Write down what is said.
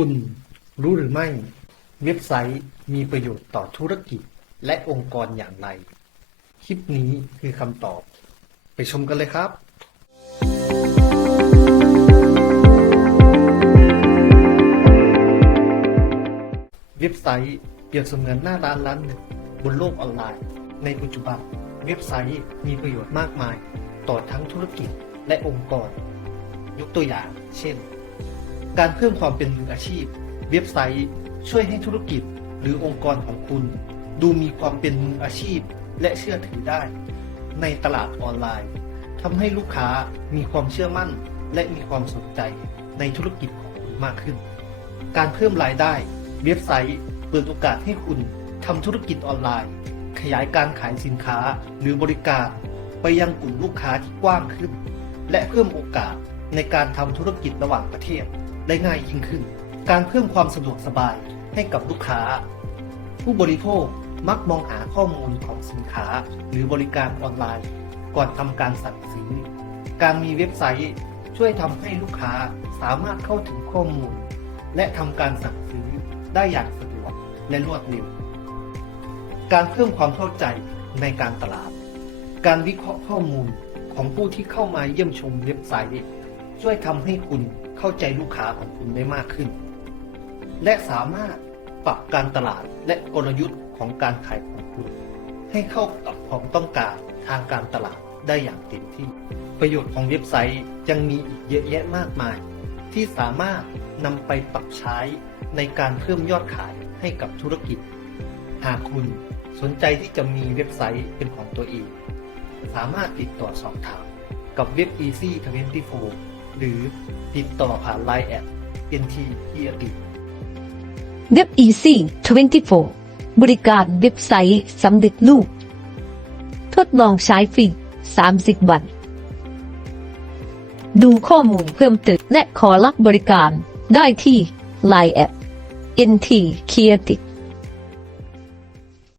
คุณรู้หรือไม่ เว็บไซต์มีประโยชน์ต่อธุรกิจและองค์กรอย่างไร คลิปนี้คือคำตอบ ไปชมกันเลยครับ เว็บไซต์เปรียบเสมือนหน้าร้านร้านหนึ่งบนโลกออนไลน์ ในปัจจุบัน เว็บไซต์มีประโยชน์มากมาย ต่อทั้งธุรกิจและองค์กร ยกตัวอย่าง เช่น การเพิ่มความเป็นมืออาชีพ เว็บไซต์ ช่วยให้ธุรกิจหรือองค์กรของคุณ ดูมีความเป็นมืออาชีพ และเชื่อถือได้ ในตลาดออนไลน์ทำให้ลูกค้ามีความเชื่อมั่น และมีความสนใจในธุรกิจของคุณมากขึ้น การเพิ่มรายได้ เว็บไซต์เปิดโอกาสให้คุณทำธุรกิจออนไลน์ ขยายการขายสินค้าหรือบริการ ไปยังกลุ่มลูกค้าที่กว้างขึ้น และเพิ่มโอกาสในการทำธุรกิจระหว่างประเทศ ได้ง่ายยิ่งขึ้น การเพิ่มความสะดวกสบายให้กับลูกค้า ผู้บริโภคมักมองหาข้อมูลของสินค้า หรือบริการออนไลน์ ก่อนทำการสั่งซื้อ การมีเว็บไซต์ช่วยทำให้ลูกค้าสามารถเข้าถึงข้อมูล และทำการสั่งซื้อได้อย่างสะดวกและรวดเร็ว การเพิ่มความเข้าใจในการตลาด การวิเคราะห์ข้อมูลของผู้ที่เข้ามาเยี่ยมชมเว็บไซต์ ช่วยทำให้คุณ เข้าใจลูกค้าของคุณได้มากขึ้น และสามารถปรับการตลาดและกลยุทธ์ของการขายของคุณ ให้เข้ากับความต้องการทางการตลาดได้อย่างเต็มที่ ประโยชน์ของเว็บไซต์ยังมีอีกเยอะแยะมากมาย ที่สามารถนำไปปรับใช้ในการเพิ่มยอดขายให้กับธุรกิจ หากคุณสนใจที่จะมีเว็บไซต์เป็นของตัวเอง สามารถติดต่อสอบถามกับเว็บ Easy 24 หรือติดต่อผ่าน Line แอด NT ที่อดีตเว็บ Easy 24 บริการเว็บไซต์สำเร็จรูป ทดลองใช้ฟรี 30 วัน ดูข้อมูลเพิ่มเติมและขอรับบริการได้ที่ Line แอป NT Creative